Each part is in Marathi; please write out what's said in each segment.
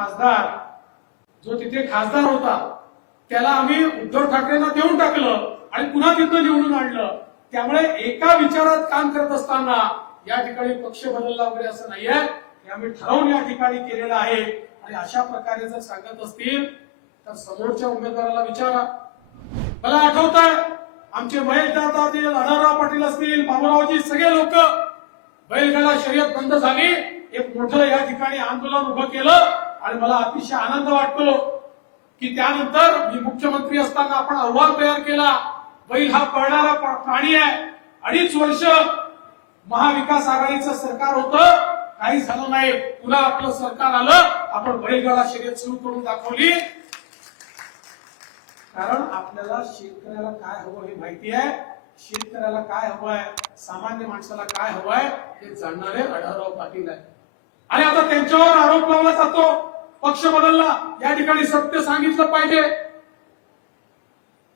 खासदार जो तिथे खासदार होता त्याला आम्ही उद्धव ठाकरेंना देऊन टाकलं आणि पुन्हा तिथं निवडून आणलं. त्यामुळे एका विचारात काम करत असताना या ठिकाणी पक्ष बदलला वगैरे असं नाहीये. हे आम्ही ठरवून या ठिकाणी केलेलं आहे. आणि अशा प्रकारे जर सांगत असतील तर समोरच्या उमेदवाराला विचारा. मला आठवत आहे आमचे महेश दादा असतील आढळराव पाटील असतील बाबूरावजी सगळे लोक बैलगाडा शर्यत बंद झाली. एक मोठं या ठिकाणी आंदोलन उभं केलं. आणि मला अतिशय आनंद वाटतो की त्यानंतर मी मुख्यमंत्री असताना आपण अहवाल तयार केला. बैल हा पळणारा प्राणी आहे. अडीच वर्ष महाविकास आघाडीचं सरकार होतं. काही झालं नाही. पुन्हा आपलं सरकार आलं. आपण बैलगाडा शर्यत सुरू करून दाखवली. कारण आपल्याला शेतकऱ्याला काय हवं हे माहिती आहे. शेतकऱ्याला काय हवं आहे? सामान्य माणसाला काय हवं आहे? हे जाणणारे आढळराव पाटील आहे आणि आता त्यांच्यावर आरोप लावला जातो. पक्ष बदलला. या ठिकाणी सत्य सांगितलं पाहिजे.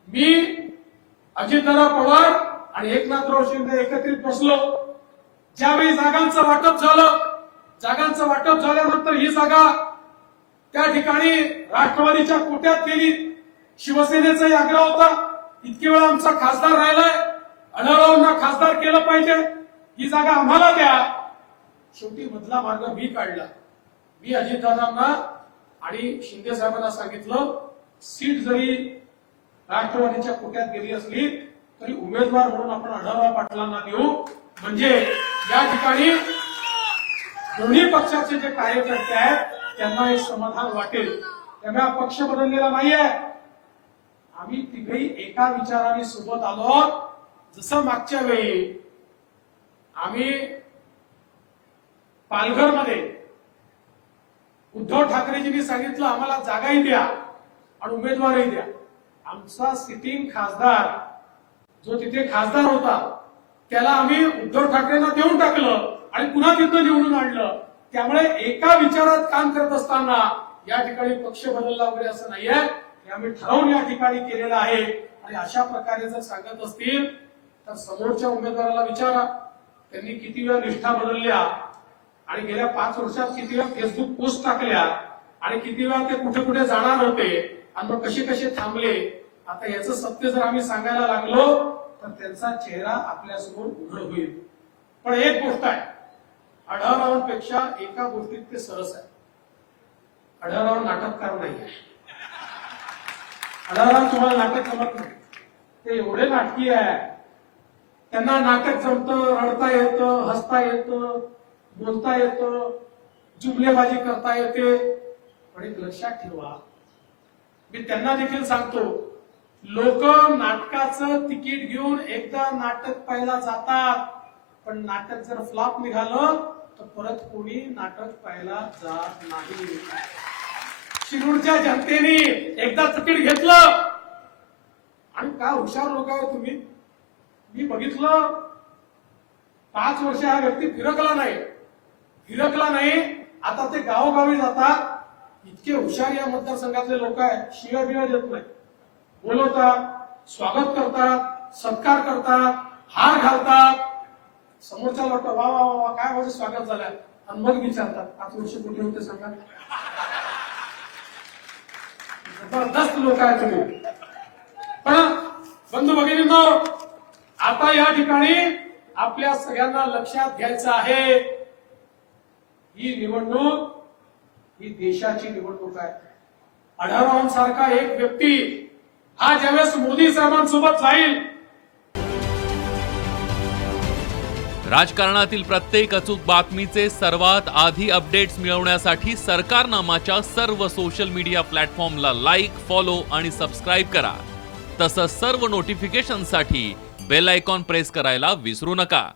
मी अजितदादा पवार आणि एकनाथराव शिंदे एकत्रित बसलो. ज्यावेळी जागांचं वाटप झालं जागांचं वाटप झाल्यानंतर ही जागा त्या ठिकाणी राष्ट्रवादीच्या कोट्यात गेली. शिवसेनेचाही आग्रह होता इतके वेळ आमचा खासदार राहिलाय. अढळरावांना खासदार केलं पाहिजे. ही जागा आम्हाला द्या. शेवटी मधला मार्ग मी काढला. मी अजितदादांना आणि शिंदे साहेबांना सांगितलं सीट जरी राष्ट्रवादीच्या कोट्यात गेली असली तरी उमेदवार म्हणून आपण आढावा पाटलांना देऊ. म्हणजे या ठिकाणी दोन्ही पक्षाचे जे कार्यकर्ते आहेत त्यांना एक समाधान वाटेल. त्यामुळे हा पक्ष बदललेला नाहीये. आम्ही तिघही एका विचाराने सोबत आलो जसं मागच्या वेळी आम्ही पालघरमध्ये उद्धव ठाकरेजींनी सांगितलं आम्हाला जागाही द्या आणि उमेदवारही द्या. आमचा सिटिंग खासदार जो तिथे खासदार होता त्याला आम्ही उद्धव ठाकरेंना देऊन टाकलं आणि पुन्हा तिथं निवडून आणलं. त्यामुळे एका विचारात काम करत असताना या ठिकाणी पक्ष बदलला वगैरे असं नाहीये. हे आम्ही ठरवून या ठिकाणी केलेलं आहे. आणि अशा प्रकारे जर सांगत असतील तर समोरच्या उमेदवाराला विचारा. त्यांनी किती वेळा निष्ठा बदलल्या आणि गेल्या पाच वर्षात किती वेळा फेसबुक पोस्ट टाकल्या आणि किती वेळा ते कुठे कुठे जाणार होते आणि मग कसे कसे थांबले आता याचं सत्य जर आम्ही सांगायला लागलो तर त्यांचा चेहरा आपल्यासमोर उघड होईल. पण एक गोष्ट आहे आढळरावांपेक्षा एका गोष्टीत ते सरस आहे. आढळराव नाटककार नाही आढळराव तुम्हाला नाटक जमत नाही. ते एवढे नाटकी आहे. त्यांना नाटक जमतं रडता येतं हसता येतं. बोलता येतं जुमलेबाजी करता येते. पण एक लक्षात ठेवा मी त्यांना देखील सांगतो लोक नाटकाचं तिकीट घेऊन एकदा नाटक पाहायला जातात. पण नाटक जर फ्लॉप निघालं तर परत कोणी नाटक पाहायला जात नाही. शिरूरच्या जनतेने एकदा तिकीट घेतलं. आणि काय हुशार लोक आहे तुम्ही? मी बघितलं पाच वर्ष हा व्यक्ती फिरकला नाही. फिरकला नाही. आता ते गावोगावी जातात. इतके हुशार या मतदारसंघातले लोक आहेत. शिव्या बिव्या देत नाही बोलवतात स्वागत करतात सत्कार करतात हार घालतात. समोरच्या लोक वा वा वा काय माझं स्वागत झालंय. आणि मग विचारतात पाच वर्ष कुठे होते सांगा. जबरदस्त लोक आहेत तुम्ही. पण बंधू भगिनी आता या ठिकाणी आपल्या सगळ्यांना लक्षात घ्यायचं आहे. ही निवडणूक ही देशाची निवडणूक आहे. आढळरावांसारखा एक व्यक्ती हा ज्यावेळेस मोदी साहेबांसोबत जाईल. राजकारणातील प्रत्येक अचूक बातमीचे सर्वात आधी अपडेट्स मिळवण्यासाठी सरकारनामाच्या सर्व सोशल मीडिया प्लॅटफॉर्मला लाईक फॉलो आणि सबस्क्राईब करा. तसंच सर्व नोटिफिकेशनसाठी बेल आयकॉन प्रेस करायला विसरू नका.